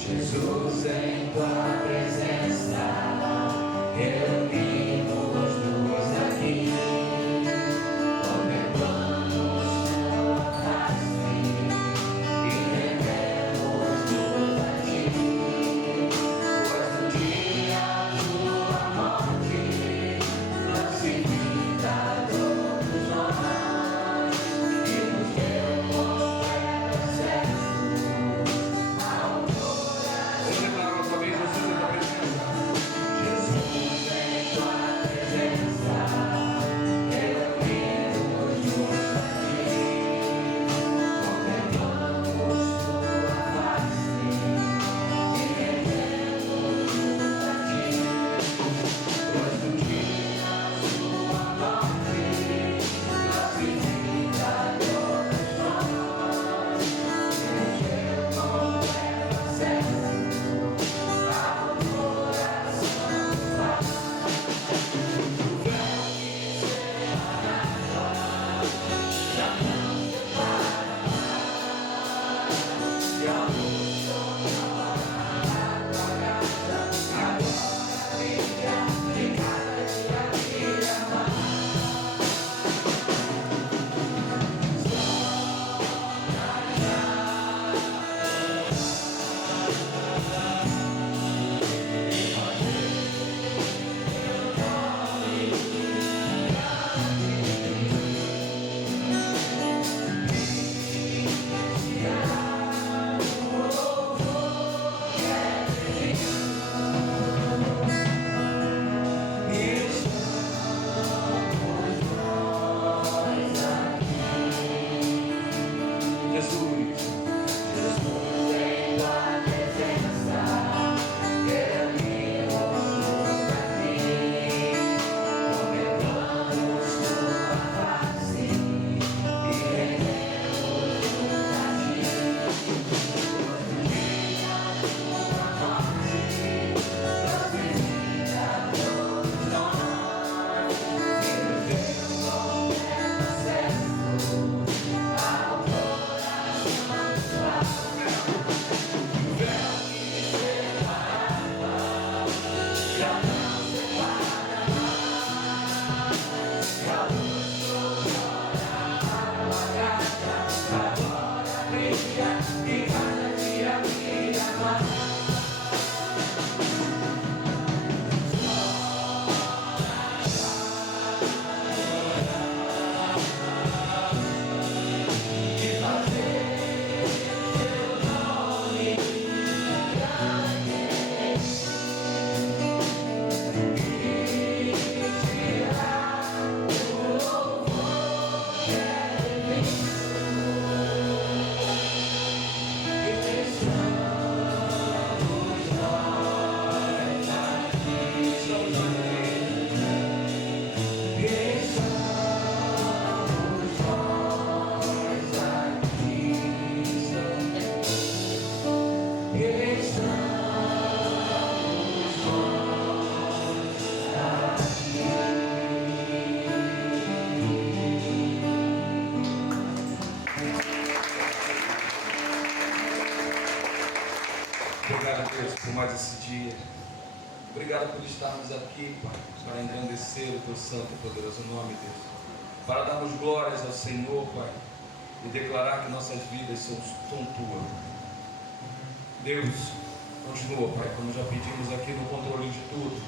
Jesus, em tua presença, reunimos-nos aqui, contemplamos tua face e rendemos-nos a ti. Pois no dia tua morte, vida a todos nós, e nos deu completo acesso ao coração. Vamos declarar outra vez, Jesus em tua presença, reunimos-nos aqui, contemplamos tua face e rendemos-nos a ti. Pois no dia tua morte, nossa vida a todos nós, e nos deu completo acesso ao coração do Pai. O véu que separava já não separa mais, e a luz sonora apagada agora brilha e cada dia brilha mais. Jesus em tua presença, reunimos-nos aqui, contemplamos tua face e rendemos-nos a ti. Pois no dia tua morte, trouxe vida a todos nós, e nos deu completo acesso ao coração do Pai. O véu que separava já não separa mais, e a luz sonora apagada agora brilha e cada dia brilha mais. E fazer teu nome grande e tirar o louvor que é devido. Quem somos nós aqui? Quem somos nós aqui? Quem somos nós Obrigado, Deus, por mais esse dia. Obrigado por estarmos aqui, Pai, para engrandecer o Teu santo e poderoso nome, Deus. Para darmos glórias ao Senhor, Pai, e declarar que nossas vidas são Tuas. Deus, continua, Pai, como já pedimos aqui no controle de tudo,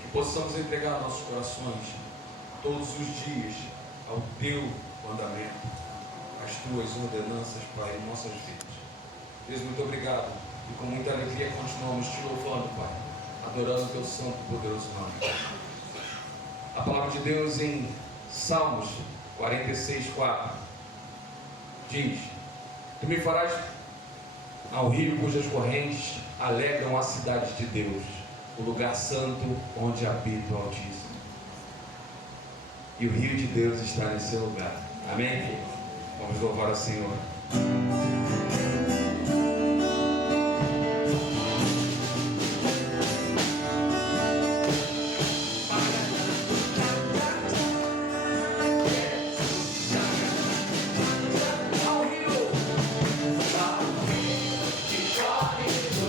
que possamos entregar nossos corações todos os dias ao Teu mandamento, às Tuas ordenanças, Pai, em nossas vidas. Deus, muito obrigado. E com muita alegria continuamos te louvando, Pai, adorando o Teu santo e poderoso nome. A palavra de Deus em Salmos 46:4 diz: Tu me farás ao rio cujas correntes alegram a cidade de Deus, o lugar santo onde habita o Altíssimo. E o rio de Deus está nesse lugar. Amém? Vamos louvar ao Senhor. ao rio que corre do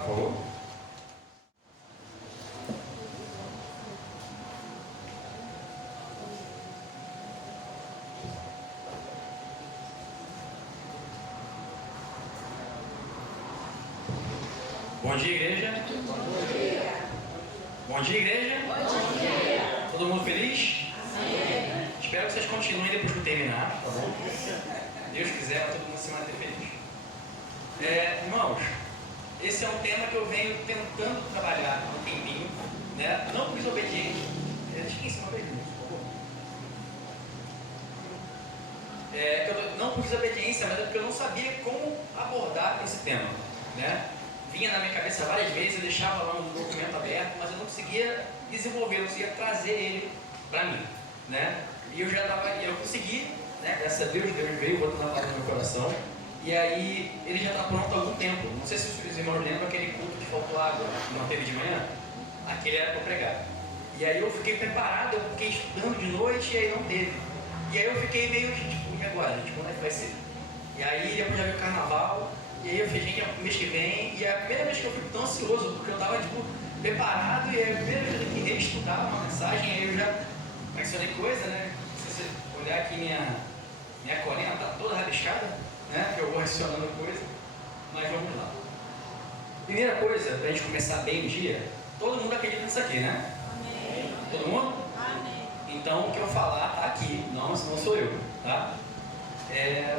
por favor. Bom dia, igreja. Bom dia. Bom dia, igreja. Bom dia. Todo mundo feliz? Amém. Espero que vocês continuem depois que eu terminar, tá bom? Deus quiser, todo mundo se manter feliz. Irmãos, esse é um tema que eu venho tentando trabalhar há um tempinho, né? Não por desobediência. Deixa em cima uma vez, por favor. Não por desobediência, mas é porque eu não sabia como abordar esse tema, né? Vinha na minha cabeça várias vezes, eu deixava lá um documento aberto, mas eu não conseguia desenvolver, eu não conseguia trazer ele para mim, né? E eu consegui, né? Graças a Deus veio botando a palavra no meu coração. E aí ele já está pronto há algum tempo. Não sei se os irmãos lembram aquele culto que faltou água, que não teve de manhã. Aquele era para pregar. E aí eu fiquei preparado, eu fiquei estudando de noite e aí não teve. E aí eu fiquei meio tipo, e agora, gente, como é que vai ser? E aí depois já veio o carnaval, e aí eu falei, gente, é o mês que vem. E é a primeira vez que eu fico tão ansioso, porque eu estava tipo, preparado, e é a primeira vez que eu queria estudar uma mensagem, aí eu já mencionei coisa, né? Se você olhar aqui minha colinha está toda rabiscada, né? Que eu vou adicionando coisa, mas vamos lá. Primeira coisa, para a gente começar bem o dia, todo mundo acredita nisso aqui, né? Amém. Todo mundo? Amém. Então o que eu falar está aqui, não sou eu, tá?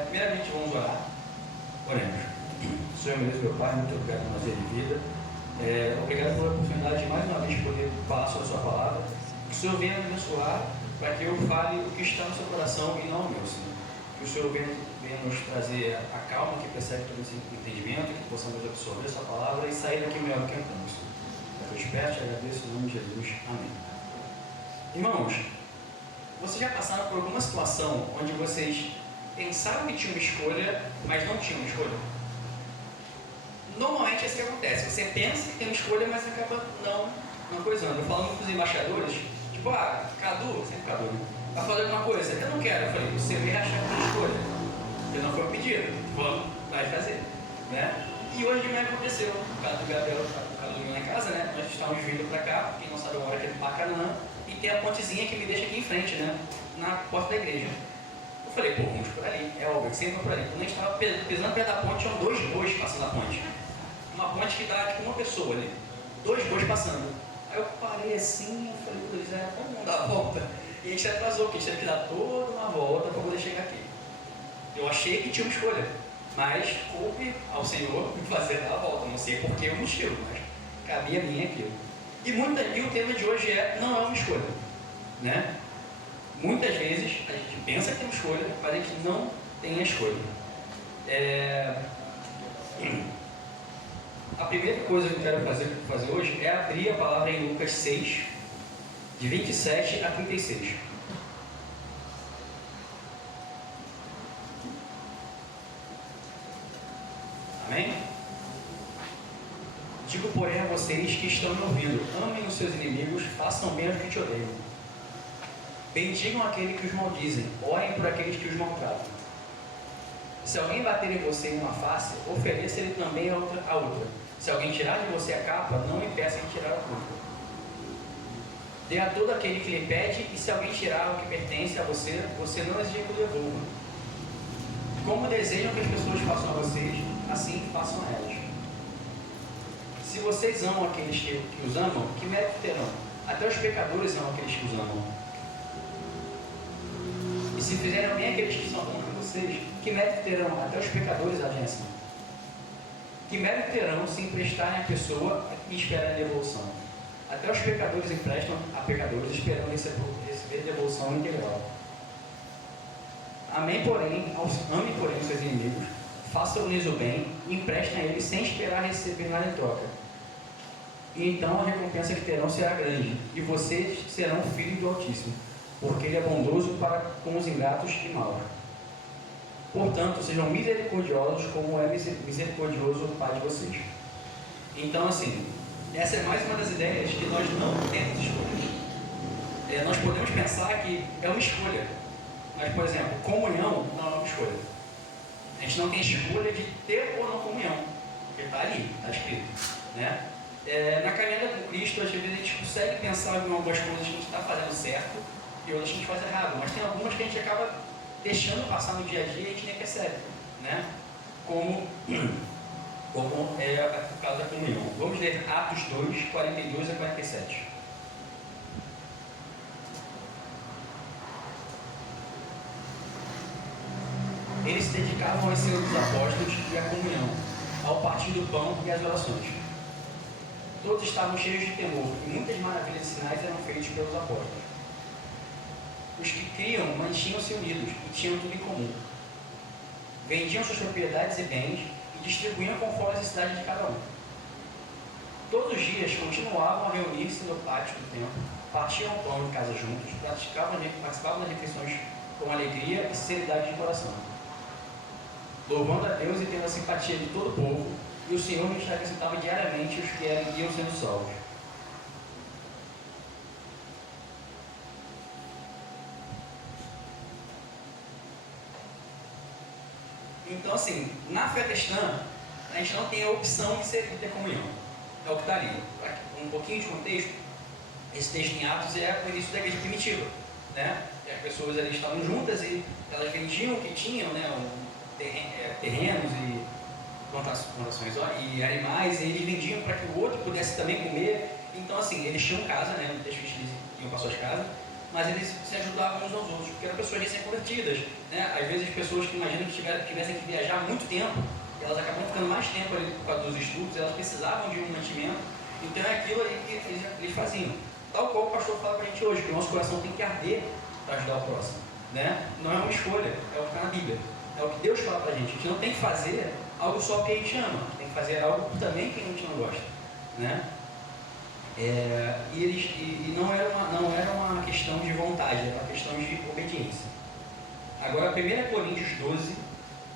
Primeiramente vamos orar. Oremos. Senhor meu Deus, meu Pai, muito obrigado por fazer de vida. Obrigado pela oportunidade de mais uma vez poder falar sobre a sua palavra. Que o Senhor venha me abençoar para que eu fale o que está no seu coração e não o meu, Senhor. Que o Senhor venha nos trazer a calma que percebe todo esse entendimento, que possamos absorver essa palavra e sair daqui melhor do que entramos. Eu espero, te agradeço em nome de Jesus. Amém. Irmãos, vocês já passaram por alguma situação onde vocês pensaram que tinham uma escolha, mas não tinham uma escolha? Normalmente é isso que acontece. Você pensa que tem uma escolha, mas acaba não coisando. Eu falo muito com os embaixadores, tipo, Cadu, sempre Cadu, né? Vai fazer alguma coisa? Eu não quero. Eu falei, você vai achar que tem escolha. Porque não foi um pedido. Vamos, vai fazer. Né? E hoje de manhã aconteceu. O Cadu e o Gabriel, o Cadu lá em casa, né? Nós estamos vindo pra cá, quem não sabe eu moro aqui no Pacanã, e tem a pontezinha que me deixa aqui em frente, né? Na porta da igreja. Eu falei, pô, vamos por ali. É óbvio, sempre por ali. Quando a gente estava pisando perto da ponte, tinham 2 bois passando a ponte. Uma ponte que dá tipo uma pessoa ali. 2 bois passando. Aí eu parei assim, eu falei, Luiz, como não dá a volta? E a gente atrasou, porque a gente teve que dar toda uma volta para poder chegar aqui. Eu achei que tinha uma escolha, mas coube ao Senhor fazer a volta. Não sei por que o motivo, mas cabia a mim aquilo. E o tema de hoje não é uma escolha, né? Muitas vezes a gente pensa que tem uma escolha, mas a gente não tem a escolha. A primeira coisa que eu quero fazer hoje é abrir a palavra em Lucas 6, de 27 a 36. Amém? Digo, porém, a vocês que estão me ouvindo, amem os seus inimigos, façam bem aos que te odeiam. Bendigam aquele que os maldizem, orem por aqueles que os maltratam. Se alguém bater em você em uma face, ofereça-lhe também a outra. Se alguém tirar de você a capa, não lhe peça em tirar a roupa. Dê a todo aquele que lhe pede, e se alguém tirar o que pertence a você, você não exige que o devolva. Como desejam que as pessoas façam a vocês, assim façam a elas. Se vocês amam aqueles que os amam, que mérito terão? Até os pecadores amam aqueles que os amam. E se fizerem bem aqueles que são contra vocês, que mérito terão? Até os pecadores agem assim. Que mérito terão se emprestarem a pessoa e esperarem devolução? Até os pecadores emprestam a pecadores esperando receber devolução integral. Ame, porém, os seus inimigos, façam-lhes o bem e emprestem a eles sem esperar receber nada em troca. E então a recompensa que terão será grande, e vocês serão filhos do Altíssimo, porque Ele é bondoso para com os ingratos e maus. Portanto, sejam misericordiosos como é misericordioso o Pai de vocês. Então, assim, essa é mais uma das ideias que nós não temos escolhas. Nós podemos pensar que é uma escolha, mas, por exemplo, comunhão não é uma escolha. A gente não tem escolha de ter ou não comunhão. porque está ali, está escrito, né? Na caminhada com Cristo, às vezes a gente consegue pensar em algumas coisas que a gente está fazendo certo e outras que a gente faz errado, mas tem algumas que a gente acaba deixando passar no dia a dia e a gente nem percebe, né? Como é o caso da comunhão. Vamos ler Atos 2, 42 a 47. Eles se dedicavam ao ensino dos apóstolos e à comunhão, ao partir do pão e às orações. Todos estavam cheios de temor e muitas maravilhas e sinais eram feitos pelos apóstolos. Os que criam mantinham-se unidos e tinham tudo em comum. Vendiam suas propriedades e bens e distribuíam conforme a necessidade de cada um. Todos os dias continuavam a reunir-se no pátio do templo, partiam o pão em casa juntos, participavam das refeições com alegria e sinceridade de coração, louvando a Deus e tendo a simpatia de todo o povo, e o Senhor lhes acrescentava diariamente os que iam sendo salvos. Então, assim, na fé cristã, a gente não tem a opção de ter comunhão. É o que está ali. Um pouquinho de contexto, esse texto em Atos é o início da igreja primitiva, né? E as pessoas ali estavam juntas e elas vendiam o que tinham, né? Terrenos e plantações e animais, e eles vendiam para que o outro pudesse também comer. Então, assim, eles tinham casa, né? No texto que eles iam para suas casas, mas eles se ajudavam uns aos outros, porque eram pessoas recém-convertidas, né? Às vezes, pessoas que imaginam que tivessem que viajar muito tempo, elas acabam ficando mais tempo ali por causa dos estudos, elas precisavam de um mantimento, então é aquilo ali que eles faziam. Tal qual o pastor fala para a gente hoje, que o nosso coração tem que arder para ajudar o próximo, né? Não é uma escolha, é o que está na Bíblia, é o que Deus fala para a gente não tem que fazer algo só porque a gente ama, tem que fazer algo também que a gente não gosta, né? E não era uma questão de vontade, era uma questão de obediência. Agora, 1 Coríntios 12,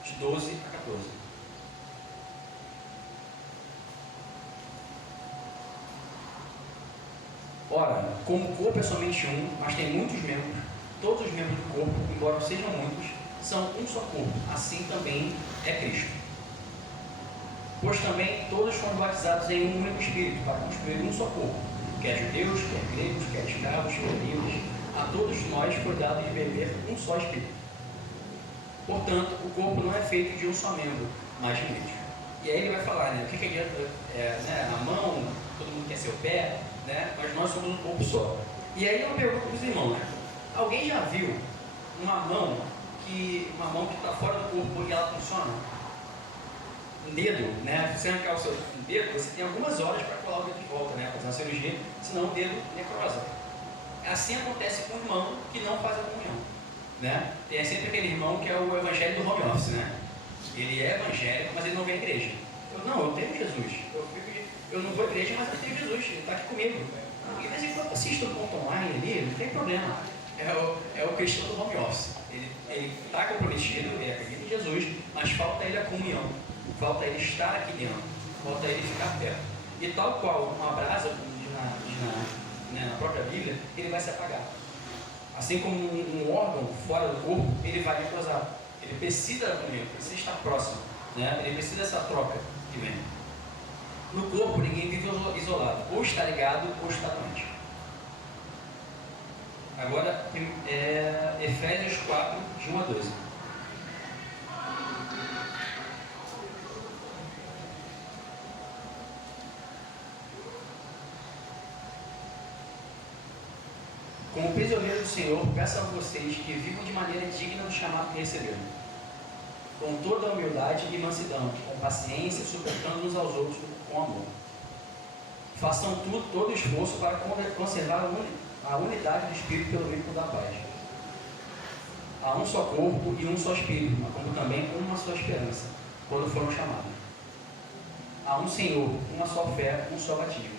de 12 a 14. Ora, como o corpo é somente um, mas tem muitos membros, todos os membros do corpo, embora sejam muitos, são um só corpo, assim também é Cristo. Pois também todos foram batizados em um único Espírito, para construir um só corpo, quer judeus, quer gregos, quer escravos, quer livres, a todos nós foi dado de beber um só Espírito. Portanto, o corpo não é feito de um só membro, mas de muitos. E aí ele vai falar, né, o que adianta a mão, todo mundo quer ser o pé, né, mas nós somos um corpo só. E aí eu pergunto para os irmãos, alguém já viu uma mão que está fora do corpo e ela funciona? Um dedo, né? Se você arrancar o seu dedo, você tem algumas horas para colar o dedo de volta, né? Fazer uma cirurgia, senão o dedo necrosa. Assim acontece com o irmão que não faz a comunhão, né? Tem sempre aquele irmão que é o evangelho do home office, né? Ele é evangélico, mas ele não vem à igreja. Eu tenho Jesus. Eu não vou à igreja, mas eu tenho Jesus. Ele está aqui comigo. De vez em quando eu assisto um ponto online ali, não tem problema. É o cristão do home office. Ele está comprometido, ele acredita em Jesus, mas falta ele a comunhão. Falta ele estar aqui dentro, falta ele ficar perto. E tal qual uma brasa, como diz na própria Bíblia, ele vai se apagar. Assim como um órgão fora do corpo, ele vai necrosar. Ele precisa da comunhão, precisa estar próximo, né? Ele precisa dessa troca que vem. No corpo, ninguém vive isolado, ou está ligado ou está doente. Agora, Efésios 4, de 1 a 12. Como prisioneiro do Senhor, peço a vocês que vivam de maneira digna do chamado que receberam, com toda a humildade e mansidão, com paciência, suportando uns aos outros com amor. Façam todo esforço para conservar a unidade do Espírito pelo vínculo da paz. Há um só corpo e um só Espírito, mas como também uma só esperança, quando foram chamados. Há um Senhor, uma só fé, um só batismo.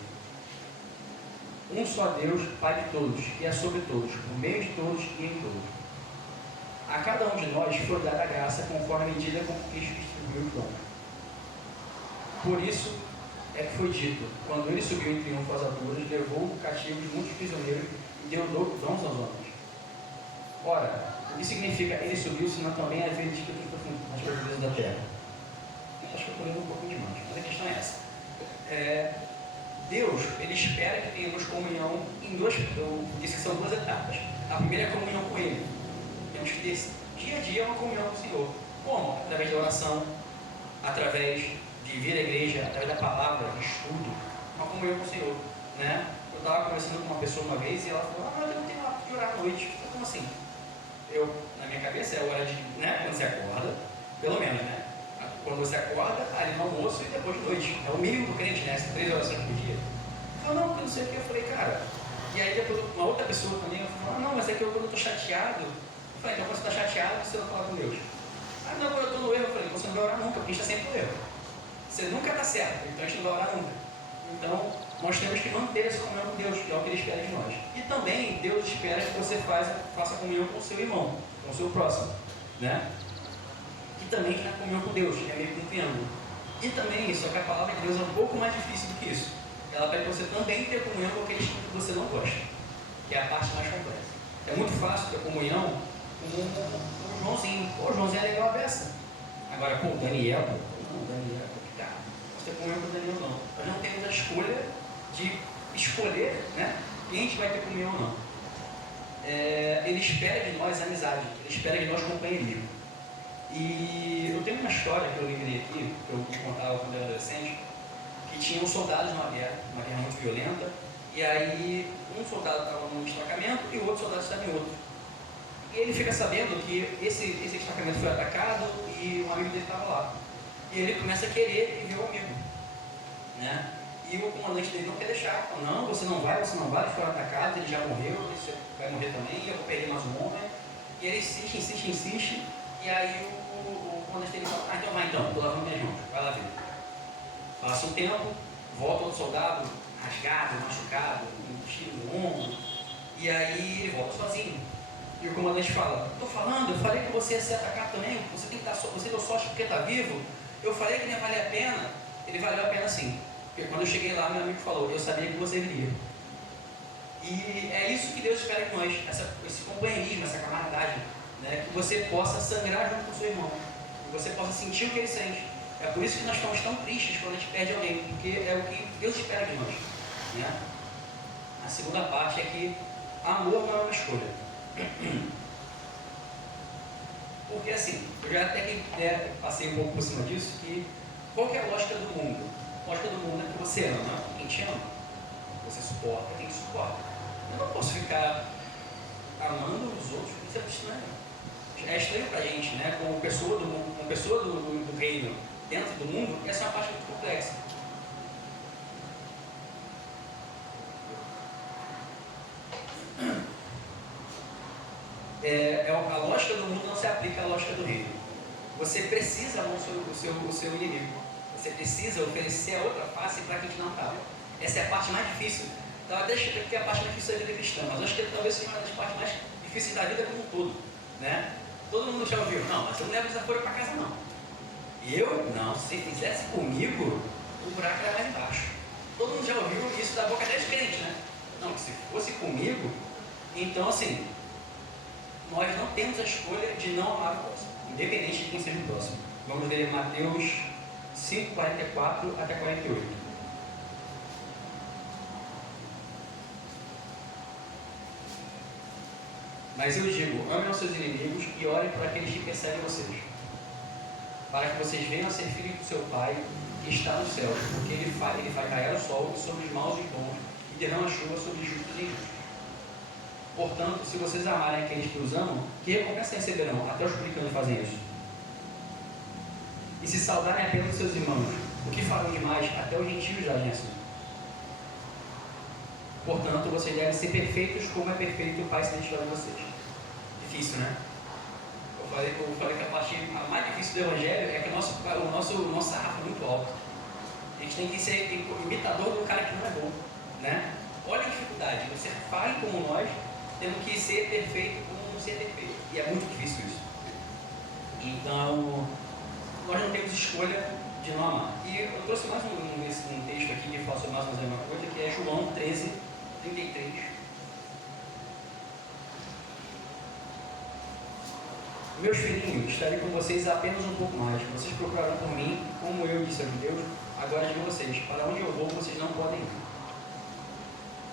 Um só Deus, Pai de todos, que é sobre todos, por meio de todos e em todos. A cada um de nós foi dada a graça conforme a medida com que Cristo distribuiu o dom. Por isso é que foi dito, quando ele subiu em triunfo às alturas, levou cativos muitos prisioneiros e deu dons aos homens. Ora, o que significa ele subiu, senão também havia descrito nas profundezas da terra? Acho que eu estou lendo um pouquinho demais, mas a questão é essa. Deus, ele espera que tenhamos comunhão em eu disse que são duas etapas. A primeira é a comunhão com Ele. Temos que ter dia a dia uma comunhão com o Senhor. Como? Através da oração, através de vir à igreja, através da palavra, de estudo, uma comunhão com o Senhor. Né? Eu estava conversando com uma pessoa uma vez e ela falou, mas eu não tenho hábito de orar à noite. Eu falei, como assim? Na minha cabeça, é hora de, né, quando você acorda, pelo menos, né? Quando você acorda, ali no almoço e depois de noite. É o mínimo do crente, né? 3 orações por dia. Eu falei, não, porque não sei o que. Eu falei, cara. E aí depois uma outra pessoa também, eu falei, não, mas é que quando eu estou chateado. Eu falei, então quando você está chateado, você não fala com Deus. Não, quando eu estou no erro, eu falei, você não vai orar nunca, porque a gente está sempre no erro. Você nunca está certo, então a gente não vai orar nunca. Então, nós temos que manter essa comunhão com Deus, que é o que Ele espera de nós. E também, Deus espera que você faça comunhão com o seu irmão, com o seu próximo, né? Que também está na comunhão com Deus, que é meio que um triângulo. E também, só que a palavra de Deus é um pouco mais difícil do que isso. Ela pede você também ter comunhão com aqueles que você não gosta, que é a parte mais complexa. É muito fácil ter comunhão com o Joãozinho. Pô, o Joãozinho é legal a beça. Agora, pô, o Daniel, não, o Daniel é complicado. Você ter comunhão com o Daniel não. Nós não temos a escolha de escolher, né, quem a gente vai ter comunhão ou não. Ele espera de nós amizade, ele espera de nós companheirismo. E eu tenho uma história que eu lembrei aqui, que eu contava quando eu era adolescente, que tinha um soldado numa guerra muito violenta, e aí um soldado estava num destacamento e o outro soldado estava em outro. E ele fica sabendo que esse destacamento foi atacado e um amigo dele estava lá. E ele começa a querer ver o amigo, né? E o comandante dele não quer deixar, fala, não, você não vai, foram atacados, ele já morreu, você vai morrer também, eu vou perder mais um homem. E ele insiste, e aí o comandante dele fala, então vai então, estou lavando minhas mãos, vai lá ver. Passa um tempo, volta outro soldado, rasgado, machucado, com um tiro no ombro, e aí ele volta sozinho. E o comandante fala, eu falei que você ia ser atacado também, você tem que dar você deu sorte porque está vivo, eu falei que não ia valer a pena. Ele valeu a pena sim, porque quando eu cheguei lá, meu amigo falou, eu sabia que você viria. E é isso que Deus espera de nós, esse companheirismo, essa camaradagem, né? Que você possa sangrar junto com o seu irmão, que você possa sentir o que ele sente. É por isso que nós ficamos tão tristes quando a gente perde alguém, porque é o que Deus espera de nós, né? A segunda parte é que amor não é uma escolha. Porque assim, eu já até que passei um pouco por cima disso, que qual que é a lógica do mundo? A lógica do mundo é que você ama, quem te ama, você suporta, quem te suporta. Eu não posso ficar amando os outros, isso é muito estranho. É estranho pra gente, né? Como pessoa do reino dentro do mundo, essa é uma parte muito complexa. A lógica do mundo não se aplica à lógica do reino. Você precisa amar o seu inimigo. Você precisa oferecer a outra face para quem te não está. Essa é a parte mais difícil. Então, até que é a parte mais difícil da vida cristã, mas acho que talvez seja uma das partes mais difíceis da vida como um todo, né? Todo mundo já ouviu, não, mas eu não levo desaforo para casa não. E eu, não, se fizesse comigo, o buraco era mais embaixo. Todo mundo já ouviu isso da boca até de crente, né? Não, se fosse comigo, então assim, nós não temos a escolha de não amar o próximo, independente de quem seja o próximo. Vamos ler Mateus 5, 44 até 48. Mas eu digo, amem os seus inimigos e orem por aqueles que perseguem vocês, para que vocês venham a ser filhos do seu Pai que está no céu, porque ele faz raiar o sol sobre os maus e os bons e derrama chuva sobre os justos e injustos. Portanto, se vocês amarem aqueles que os amam, que recompensa receberão? Até os publicanos fazem isso. E se saudarem apenas os seus irmãos, o que farão demais? Até os gentios já agem assim. Portanto, vocês devem ser perfeitos como é perfeito o Pai Celestial de vocês. Difícil, né? Eu falei que a parte mais difícil do Evangelho é que o nosso sarrafo é muito alto. A gente tem que ser imitador do cara que não é bom, né? Olha a dificuldade. Você fale como nós, temos que ser perfeito como não ser perfeito. E é muito difícil isso. Então, nós não temos escolha de não amar. E eu trouxe mais um texto aqui que fala sobre mais uma coisa, que é João 13, 33. Meus filhinhos, estarei com vocês apenas um pouco mais. Vocês procurarão por mim, como eu disse aos judeus, agora digo a vocês, para onde eu vou, vocês não podem ir.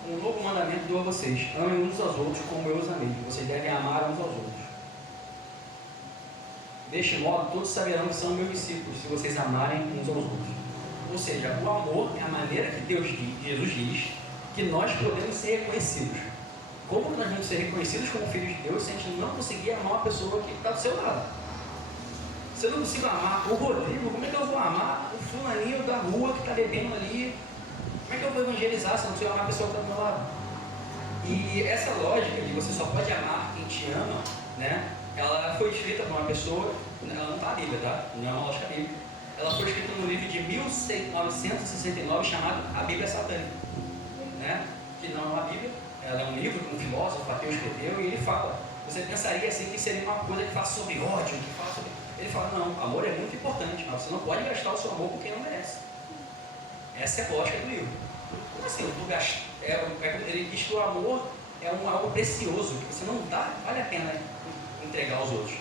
Um novo mandamento dou a vocês: amem uns aos outros como eu os amei. Vocês devem amar uns aos outros. Deste modo, todos saberão que são meus discípulos, se vocês amarem uns aos outros. Ou seja, o amor é a maneira que Jesus diz que nós podemos ser reconhecidos. Como que nós vamos ser reconhecidos como filhos de Deus se a gente não conseguir amar uma pessoa que está do seu lado? Se eu não consigo amar o Rodrigo, como é que eu vou amar o fulaninho da rua que está bebendo ali? Como é que eu vou evangelizar se eu não consigo amar a pessoa que está do meu lado? E essa lógica de você só pode amar quem te ama, né? Ela foi escrita por uma pessoa, ela não está na Bíblia, tá? Não é uma lógica bíblica. Ela foi escrita no livro de 1969 chamado A Bíblia Satânica, né? Que não é uma Bíblia, ela é um livro que um filósofo ateu escreveu e ele fala, você pensaria assim que seria uma coisa que fala sobre ódio, que fala sobre... Ele fala, não, amor é muito importante, mas você não pode gastar o seu amor com quem não merece. Essa é a lógica do livro. Como assim? Ele diz que o amor é algo precioso, que você não dá, vale a pena entregar aos outros.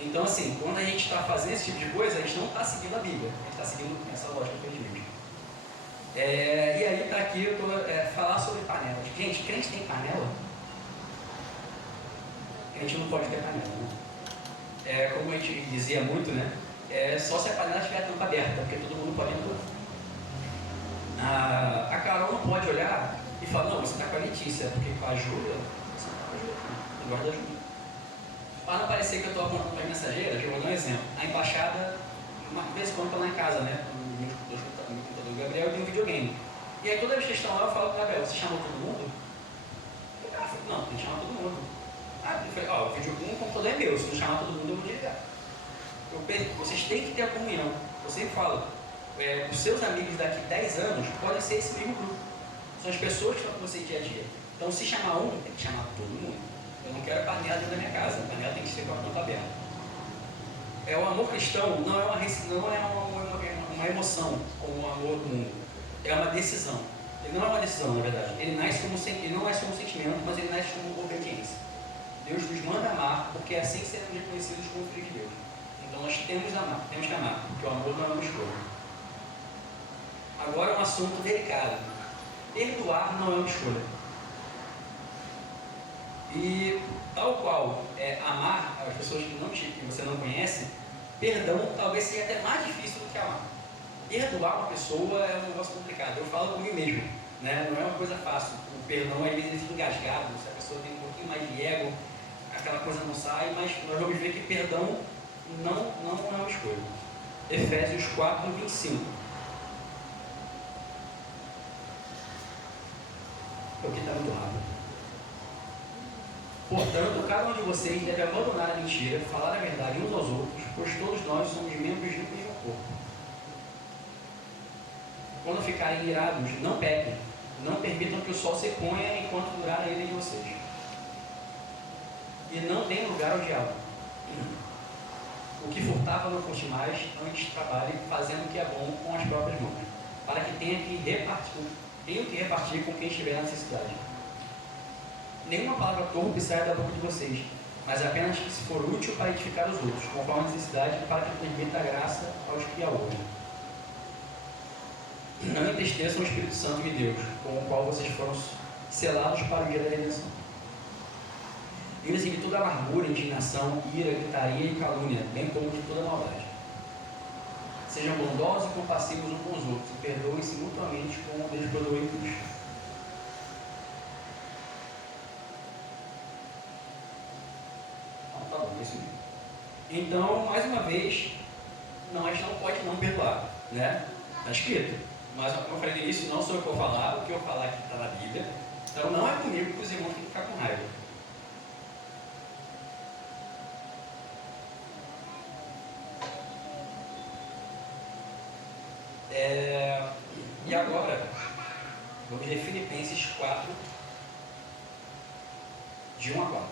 Então, assim, quando a gente está fazendo esse tipo de coisa, a gente não está seguindo a Bíblia, a gente está seguindo essa lógica que eu digo. E aí está aqui, eu estou falar sobre panelas. Gente, crente tem panela? Crente não pode ter panela, né? Como a gente dizia muito, né? Só se a panela estiver a tampa aberta, porque todo mundo pode entrar. A Carol não pode olhar e falar, não, você está com a Letícia, porque com a Júlia, você não está com a Júlia, eu gosto da Júlia. Para não parecer que eu estou apontando para a mensageira, eu vou dar um exemplo. A embaixada, uma vez em quando está lá em casa, né? No computador do Gabriel tem um videogame. E aí toda vez que estão lá, eu falo para o Gabriel, você chamou todo mundo? Eu falei, não, tem que chamar todo mundo. Eu falei, ó, o computador é meu, se não chamar todo mundo eu vou desligar. Vocês têm que ter a comunhão. Eu sempre falo, os seus amigos daqui 10 anos podem ser esse mesmo grupo. São as pessoas que estão com você dia a dia. Então se chamar um, tem que chamar todo mundo. Eu não quero panela dentro da minha casa, a panela tem que ser com a tampa aberta. O amor cristão não é uma emoção como o amor do mundo. É uma decisão. Ele não é uma decisão, na verdade. Ele não nasce como sentimento, mas ele nasce como obediência. Deus nos manda amar, porque assim seremos reconhecidos como filhos de Deus. Então nós temos que amar, porque o amor não é uma escolha. Agora um assunto delicado. Perdoar não é uma escolha. E tal qual amar as pessoas que você não conhece, perdão talvez seja até mais difícil do que amar. Perdoar uma pessoa é um negócio complicado. Eu falo comigo mesmo, né? Não é uma coisa fácil. O perdão às vezes ele fica engasgado, se a pessoa tem um pouquinho mais de ego, aquela coisa não sai, mas nós vamos ver que perdão não é uma escolha. Efésios 4:25. Porque está muito rápido. Portanto, cada um de vocês deve abandonar a mentira, falar a verdade uns aos outros, pois todos nós somos membros de um mesmo corpo. Quando ficarem irados, não pequem, não permitam que o sol se ponha enquanto durar a ira de vocês. E não deem lugar ao diabo. O que furtava não furte mais, antes trabalhe fazendo o que é bom com as próprias mãos, para que tenha que repartir com quem estiver na necessidade. Nenhuma palavra torpe saia da boca de vocês, mas apenas que se for útil para edificar os outros, conforme a necessidade, para que transmita a graça aos que a ouvem. Não entristeçam o Espírito Santo de Deus, com o qual vocês foram selados para o dia da redenção. Livre-se de toda amargura, indignação, ira, gritaria e calúnia, bem como de toda maldade. Sejam bondosos e compassivos uns com os outros, e perdoem-se mutuamente como Deus perdoou em Cristo. Tá bom, isso mesmo. Então, mais uma vez, a gente não pode não perdoar, né? Está escrito. Mas, como eu falei no início, não sou eu que vou falar, o que eu falar aqui está na Bíblia. Então, não é comigo que os irmãos têm que ficar com raiva. E agora, vamos ler Filipenses 4, de 1 a 4.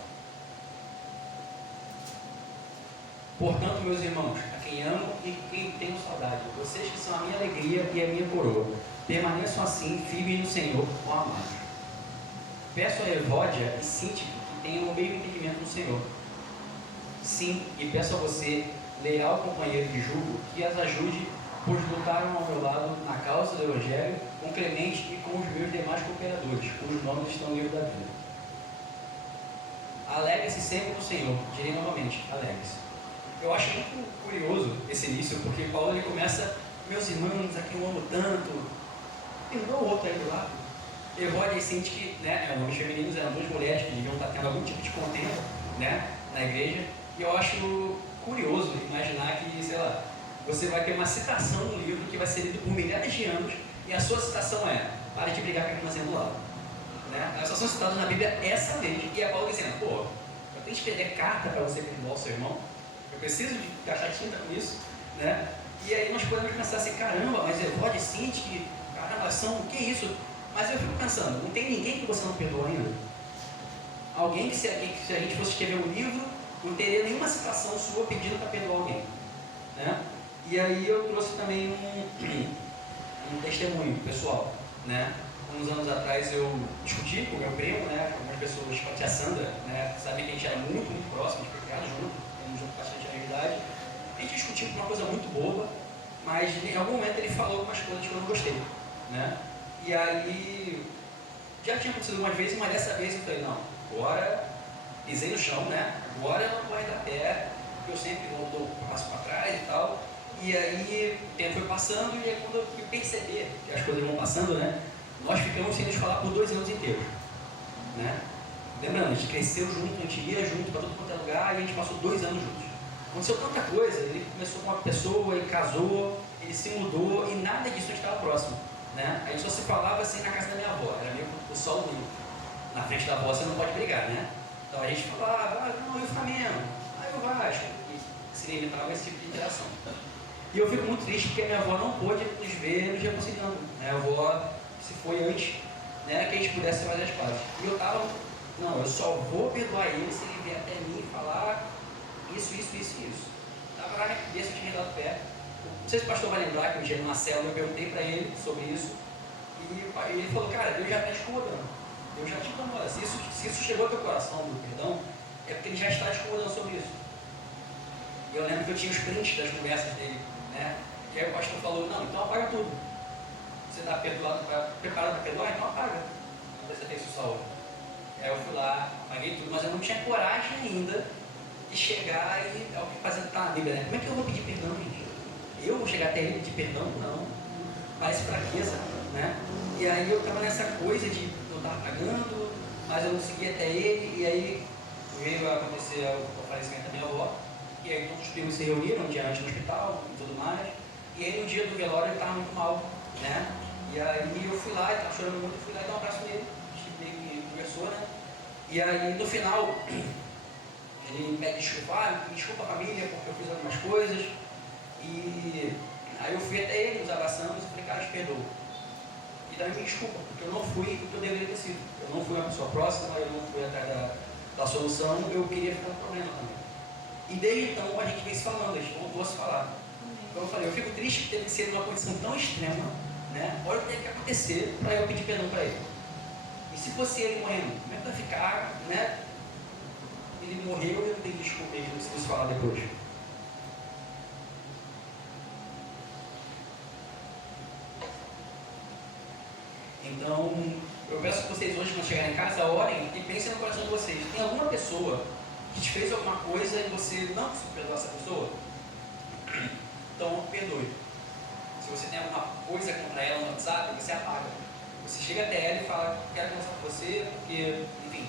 Portanto, meus irmãos, a quem amo e quem tenho saudade, vocês que são a minha alegria e a minha coroa, permaneçam assim, firmes no Senhor, ó amados. Peço a Evódia e Síntico que tenham o mesmo entendimento no Senhor. Sim, e peço a você, leal companheiro de julgo, que as ajude, pois lutaram ao meu lado na causa do Evangelho, com Clemente e com os meus demais cooperadores, cujos nomes estão no livro da vida. Alegre-se sempre no Senhor. Direi novamente, alegre-se. Eu acho muito curioso esse início, porque Paulo ele começa, meus irmãos, a quem eu amo tanto, perdoa o outro aí do lado. Evódia e Sintique, né, nomes femininos, eram duas mulheres que deviam estar tendo algum tipo de contenda, né, na igreja, e eu acho curioso imaginar que, sei lá, você vai ter uma citação no livro que vai ser lido por milhares de anos, e a sua citação é, pare de brigar com a irmãzinha do lado. Né? Elas só são citadas na Bíblia essa vez, e é Paulo dizendo, pô, eu tenho que escrever carta para você perdoar o seu irmão, eu preciso de gastar tinta com isso, né? E aí nós podemos pensar assim, caramba, mas Evódia e Sintique, caramba, são, o que é isso? Mas eu fico pensando, não tem ninguém que você não perdoa ainda? Alguém que se a gente fosse escrever um livro, não teria nenhuma citação sua pedindo para perdoar alguém, né? E aí eu trouxe também um testemunho pessoal, né? Uns anos atrás eu discuti com meu primo, né, com algumas pessoas, com a tia Sandra, né, sabe que a gente era muito próximo, a gente foi criado junto, temos junto bastante anos de idade. A gente discutiu por uma coisa muito boba, mas em algum momento ele falou algumas coisas que eu não gostei, né? E aí, já tinha acontecido algumas vezes, mas dessa vez eu falei, não, agora pisei no chão, né, agora eu não vou entrar pé, porque eu sempre dou um passo para trás e tal. E aí o tempo foi passando, e aí quando eu fui perceber que as coisas vão passando, né, nós ficamos sem nos falar por 2 anos inteiros, né? Lembrando, a gente cresceu junto, a gente ia junto para todo quanto é lugar, e a gente passou 2 anos juntos. Aconteceu tanta coisa, ele começou com uma pessoa, ele casou, ele se mudou, e nada disso a gente estava próximo, né? A gente só se falava assim na casa da minha avó, era meio o sol do na frente da avó você não pode brigar, né? Então a gente falava, não, e o Flamengo? E o Vasco? E se limitava esse tipo de interação. E eu fico muito triste porque a minha avó não pôde nos ver nos reconciliando, né? A avó se foi antes, né, que a gente pudesse fazer as pazes. E eu estava, não, eu só vou perdoar ele se ele vier até mim e falar isso. Estava na minha cabeça, eu tinha redado o pé. Não sei se o pastor vai lembrar que um dia numa célula eu perguntei para ele sobre isso, e ele falou, cara, Deus já está te incomodando. Deus já te incomoda. Se isso chegou ao teu coração do perdão, é porque ele já está te incomodando sobre isso. E eu lembro que eu tinha os prints das conversas dele, né? E aí o pastor falou, não, então apaga tudo. Você está preparado para perdoar? Então apaga. Não precisa ter isso salvo. Aí eu fui lá, apaguei tudo, mas eu não tinha coragem ainda de chegar e fazer tá na Bíblia, né? Como é que eu vou pedir perdão, gente? Eu vou chegar até ele e pedir perdão? Não. Parece fraqueza, né? E aí eu estava nessa coisa de eu estar apagando, mas eu não seguia até ele, e aí veio a acontecer o falecimento da minha avó, e aí todos os primos se reuniram um dia antes no hospital e tudo mais, e aí no dia do velório ele estava muito mal, né? E aí eu fui lá, ele estava chorando muito, eu fui lá e dei um abraço nele, a gente meio que conversou, né? E aí no final, ele me pede desculpa, me desculpa a família, porque eu fiz algumas coisas, e aí eu fui até ele, nos abraçamos, e falei, cara, te perdoo. E daí me desculpa, porque eu não fui o que eu deveria ter sido. Eu não fui uma pessoa próxima, eu não fui atrás da solução, eu queria ficar com problema também. E desde então a gente vem se falando, a gente voltou a se falar. Então eu falei, eu fico triste que teve que ser numa condição tão extrema, né? Olha o que teve que acontecer para eu pedir perdão para ele. E se fosse ele morrendo, como é que vai ficar, né? Ele morreu e eu não tenho desculpa, ele não se falar depois. Então, eu peço que vocês hoje, quando chegarem em casa, orem e pensem no coração de vocês. Tem alguma pessoa que te fez alguma coisa e você não conseguiu perdoar essa pessoa? Então, perdoe. Se você tem alguma coisa contra ela no WhatsApp, você apaga. Você chega até ela e fala, quero conversar com você, porque, enfim.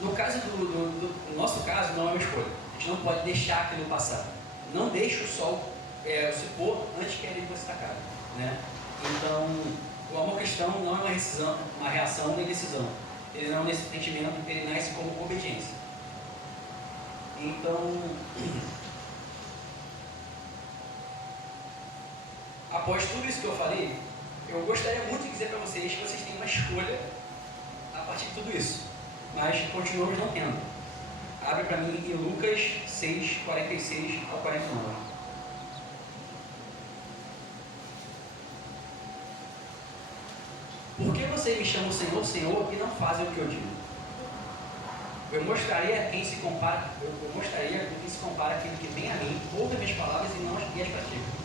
No caso no nosso caso, não é uma escolha. A gente não pode deixar aquilo passar. Não deixe o sol se pôr antes que ele fosse atacado, né? Então, o amor cristão não é uma reação nem decisão. Ele não é esse sentimento, ele nasce como obediência. Então, após tudo isso que eu falei, eu gostaria muito de dizer para vocês que vocês têm uma escolha a partir de tudo isso, mas continuamos não tendo. Abre para mim em Lucas 6, 46 ao 49. Por que vocês me chamam Senhor, Senhor e não fazem o que eu digo? Eu mostraria quem se compara, eu mostraria com quem se compara aquele que vem a mim, ouve minhas palavras e não as pratica.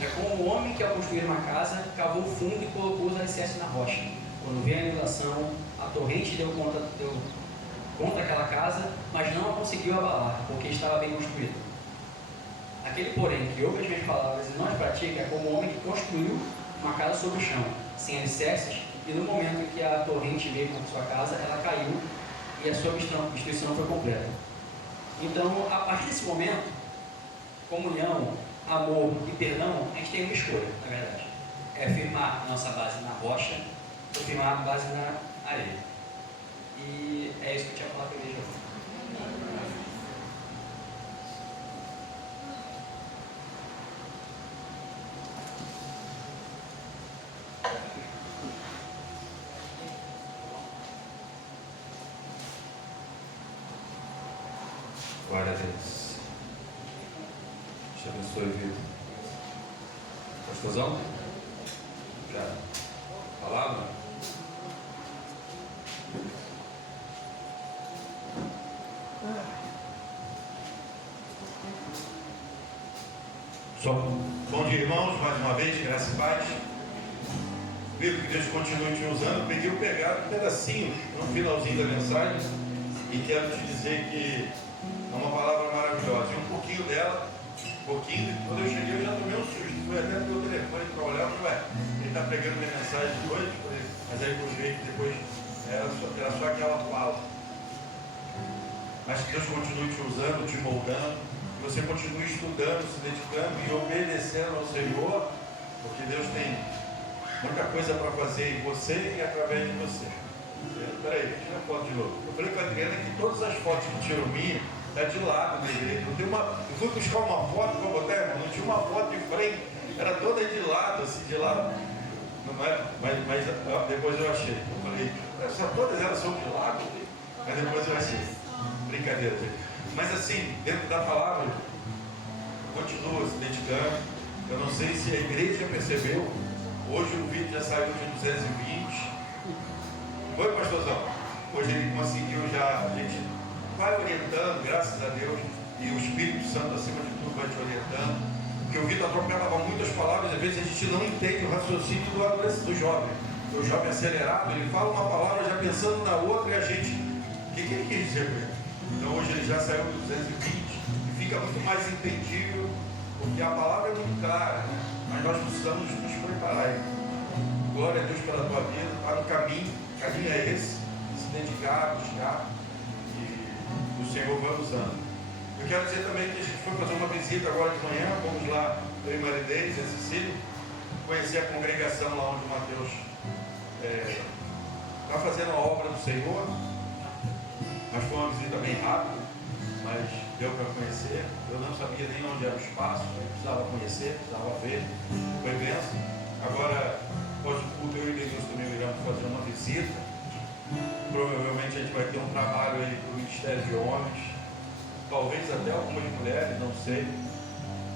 É como o homem que, ao construir uma casa, cavou o fundo e colocou os alicerces na rocha. Quando veio a inundação, a torrente deu contra aquela casa, mas não a conseguiu abalar, porque estava bem construída. Aquele, porém, que ouve as minhas palavras e não as pratica, é como o homem que construiu uma casa sobre o chão, sem alicerces, e no momento em que a torrente veio contra sua casa, ela caiu e a sua destruição foi completa. Então, a partir desse momento, comunhão, amor e perdão, a gente tem uma escolha, na verdade. É firmar nossa base na rocha ou firmar a base na areia. E é isso que eu tinha falado para a igreja hoje. Glória a Deus. Te abençoe, Vitor. Pastorzão? Já? Palavra? Bom dia, irmãos, mais uma vez, graça e paz. Vitor, que Deus continue te usando. Eu pegar um pedacinho no finalzinho da mensagem e quero te dizer que é uma palavra maravilhosa. E um pouquinho dela, quando eu cheguei eu já tomei um susto. Fui até no meu telefone para olhar, falei, ele está pregando minha mensagem de hoje, mas aí eu vi que depois era só aquela fala. Mas que Deus continue te usando, te moldando, que você continue estudando, se dedicando e obedecendo ao Senhor, porque Deus tem muita coisa para fazer em você e através de você. Peraí, tira a foto de novo. Eu falei com a Adriana que todas as fotos que tiram minha é de lado da igreja. Eu fui buscar uma foto para botar, irmão, não tinha uma foto de frente, era toda de lado, assim, de lado. Não é? Mas depois eu achei. Eu falei, todas elas são de lado? Mas depois eu achei. Brincadeira, gente. Mas assim, dentro da palavra, continua se dedicando. Eu não sei se a igreja percebeu. Hoje o vídeo já saiu de 220. Foi, pastorzão? Hoje ele conseguiu já, a gente vai orientando, graças a Deus, e o Espírito Santo acima de tudo vai te orientando. Porque o Vitor atropelava muitas palavras, às vezes a gente não entende o raciocínio do jovem. O jovem acelerado, ele fala uma palavra já pensando na outra e a gente, o que ele quer dizer com ele? Então hoje ele já saiu do 220 e fica muito mais entendível, porque a palavra é muito clara, né? Mas nós precisamos nos preparar. Glória a Deus pela tua vida, para o caminho é esse, se dedicar, buscar, e o Senhor vai usando. Eu quero dizer também que a gente foi fazer uma visita agora de manhã, vamos lá, eu e Maridez, a Cecília, conhecer a congregação lá onde o Mateus está fazendo a obra do Senhor. Mas foi uma visita bem rápida, mas deu para conhecer. Eu não sabia nem onde era o espaço, eu precisava conhecer, precisava ver, foi bênção. Agora, após o culto, eu e Deus também iremos fazer uma visita. Provavelmente a gente vai ter um trabalho aí para o Ministério de Homens, talvez até algumas mulheres, não sei.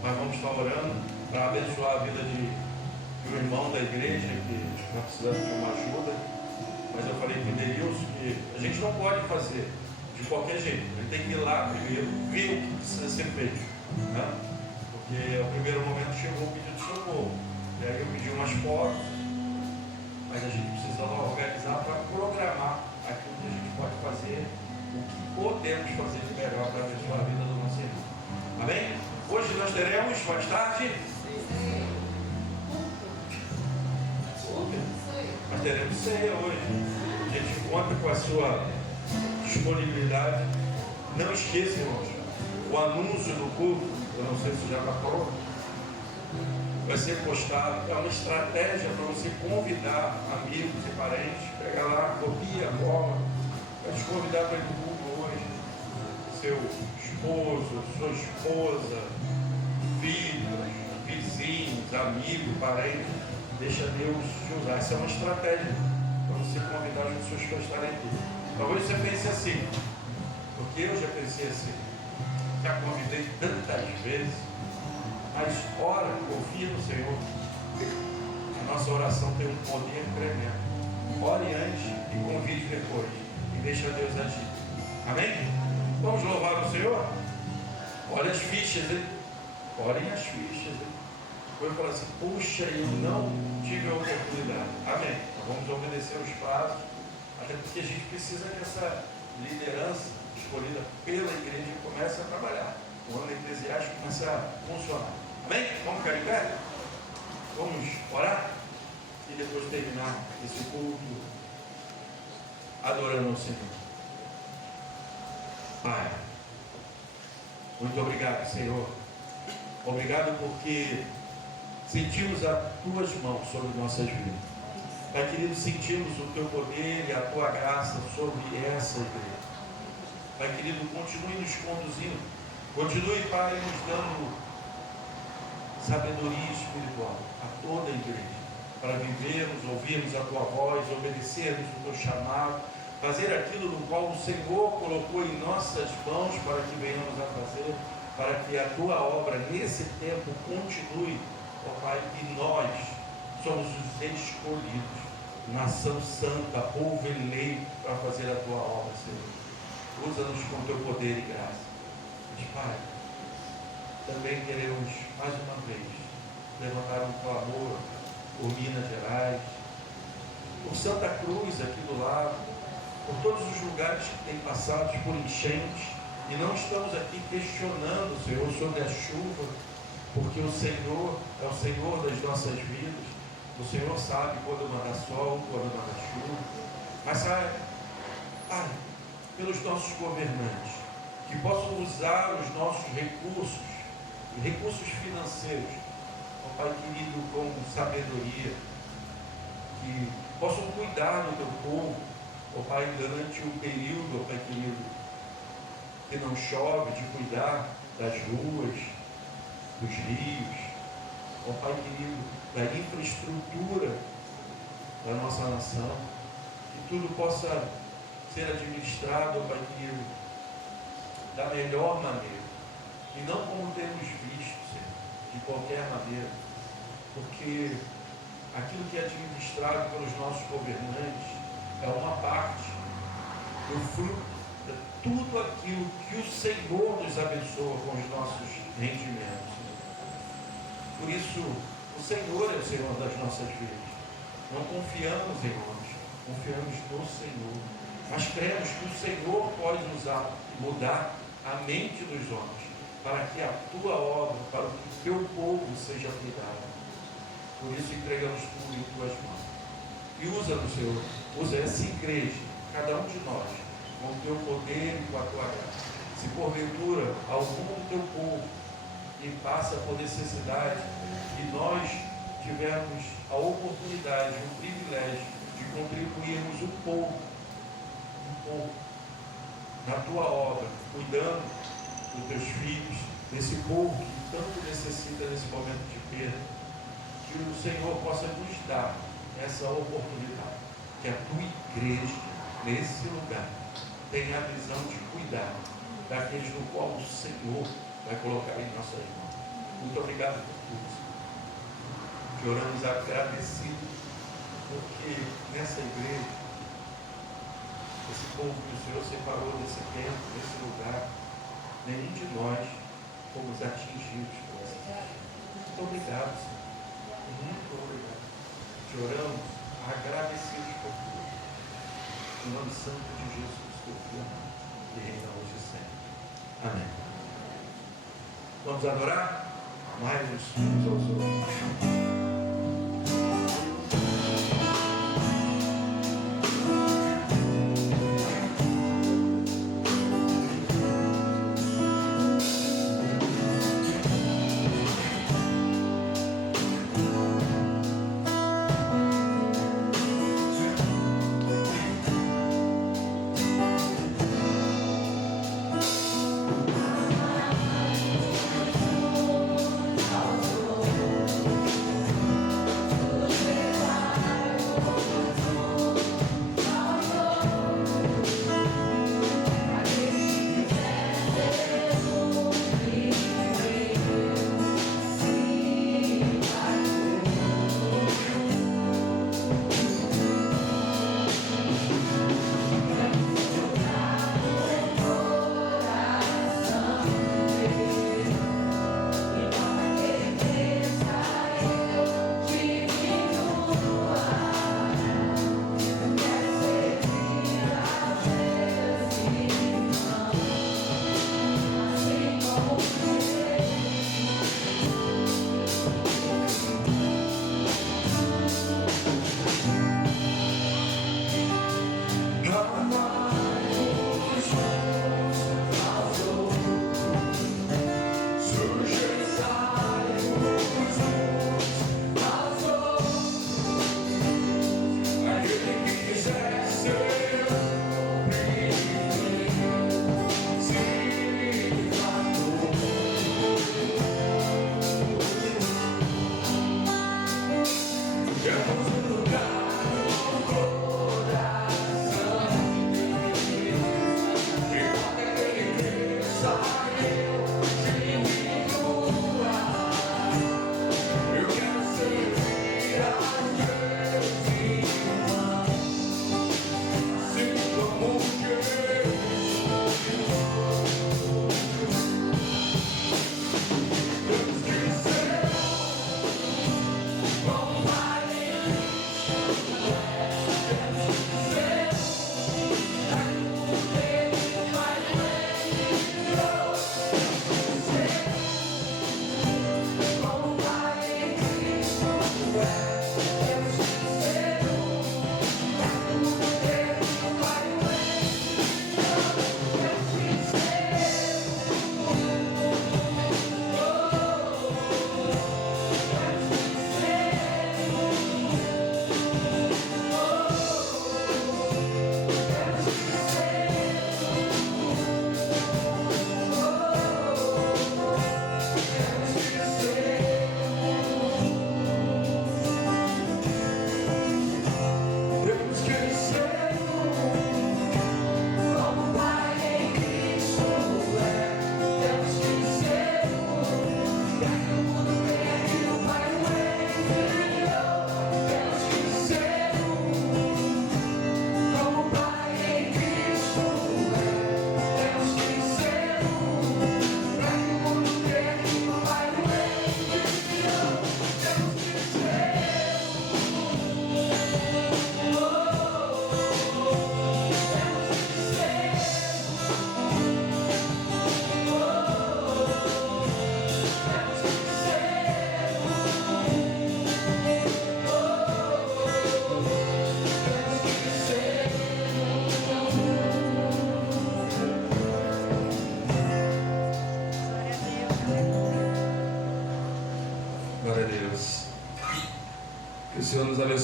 Mas vamos estar orando para abençoar a vida de um irmão da igreja que está precisando de uma ajuda. Mas eu falei com o Denilson que a gente não pode fazer de qualquer jeito. Ele tem que ir lá primeiro, ver o que precisa ser feito. Né? Porque ao primeiro momento chegou o pedido de socorro. E aí eu pedi umas fotos, mas a gente precisa organizar para programar aquilo que a gente pode fazer, o que podemos fazer de melhor para abençoar a vida do nosso irmão. Amém? Hoje nós teremos, mais tarde, nós teremos ceia hoje. A gente conta com a sua disponibilidade. Não esqueça, irmãos, o anúncio do culto, eu não sei se já está pronto, vai ser postado. É uma estratégia para você convidar amigos e parentes, pegar lá, copia, cola, para te convidar para ir no culto hoje. Seu esposo, sua esposa, filhos, vizinhos, amigos, parentes, deixa Deus te usar. Essa é uma estratégia para você convidar as pessoas para estarem aqui. Talvez você pense assim, porque eu já pensei assim, já convidei tantas vezes, mas ora, confia no Senhor. A nossa oração tem um poder tremendo. Ore antes e convide depois. E deixa Deus agir. Amém? Vamos louvar o Senhor? Olha as fichas, hein? Olhem as fichas, hein? Eu falo assim, puxa, eu não tive a oportunidade. Amém. Então vamos obedecer os prazos, até porque a gente precisa que essa liderança escolhida pela igreja comece a trabalhar. O ano eclesiástico comece a funcionar. Amém? Vamos ficar de pé? Vamos orar? E depois terminar esse culto adorando ao Senhor. Pai, muito obrigado, Senhor. Obrigado porque sentimos as tuas mãos sobre nossas vidas. Pai querido, sentimos o teu poder e a tua graça sobre essa igreja. Pai querido, continue nos conduzindo. Continue, Pai, nos dando sabedoria espiritual a toda a igreja, para vivermos, ouvirmos a tua voz, obedecermos o teu chamado, fazer aquilo no qual o Senhor colocou em nossas mãos para que venhamos a fazer, para que a tua obra nesse tempo continue, ó Pai, e nós somos os escolhidos, nação santa, povo eleito, para fazer a tua obra, Senhor. Usa-nos com teu poder e graça. Mas, Pai, também queremos, mais uma vez, levantar um clamor por Minas Gerais, por Santa Cruz aqui do lado, por todos os lugares que têm passado por enchentes, e não estamos aqui questionando, Senhor, sobre a chuva, porque o Senhor é o Senhor das nossas vidas. O Senhor sabe quando mandar sol, quando mandar chuva. Mas sabe, Pai, pelos nossos governantes, que possam usar os nossos recursos financeiros, ó Pai querido, com sabedoria, que possam cuidar do teu povo, ó Pai, durante o período, ó Pai querido, que não chove, de cuidar das ruas, dos rios, ó Pai querido, da infraestrutura da nossa nação, que tudo possa ser administrado, ó Pai querido, da melhor maneira, e não como temos visto, Senhor, de qualquer maneira, porque aquilo que é administrado pelos nossos governantes é uma parte do fruto de tudo aquilo que o Senhor nos abençoa com os nossos rendimentos, Senhor. Por isso, o Senhor é o Senhor das nossas vidas. Não confiamos em homens, confiamos no Senhor. Mas cremos que o Senhor pode usar e mudar a mente dos homens, para que a tua obra, para que o teu povo seja cuidado. Por isso entregamos tudo em tuas mãos. E usa-nos, Senhor, usa essa igreja, cada um de nós, com o teu poder e com a tua graça. Se porventura algum do teu povo que passa por necessidade, e nós tivermos a oportunidade, o privilégio de contribuirmos um pouco na tua obra, cuidando dos teus filhos, desse povo que tanto necessita nesse momento de perda, que o Senhor possa nos dar essa oportunidade, que a tua igreja, nesse lugar, tenha a visão de cuidar daqueles no qual o Senhor vai colocar em nossas mãos. Muito obrigado por tudo, Senhor. Que oramos agradecidos, porque nessa igreja, esse povo que o Senhor separou desse tempo, desse lugar, nenhum de nós fomos atingidos por essa igreja. Muito obrigado, Senhor. Muito obrigado. Te oramos agradecidos por tudo. No nome santo de Jesus, teu Filho, que reina hoje e sempre. Amém. Vamos adorar? Amai-vos uns aos outros.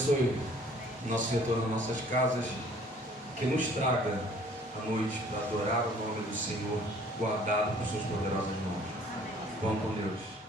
abençoe o nosso retorno às nossas casas, que nos traga a noite para adorar o nome do Senhor, guardado por suas poderosas mãos. Vamos com Deus.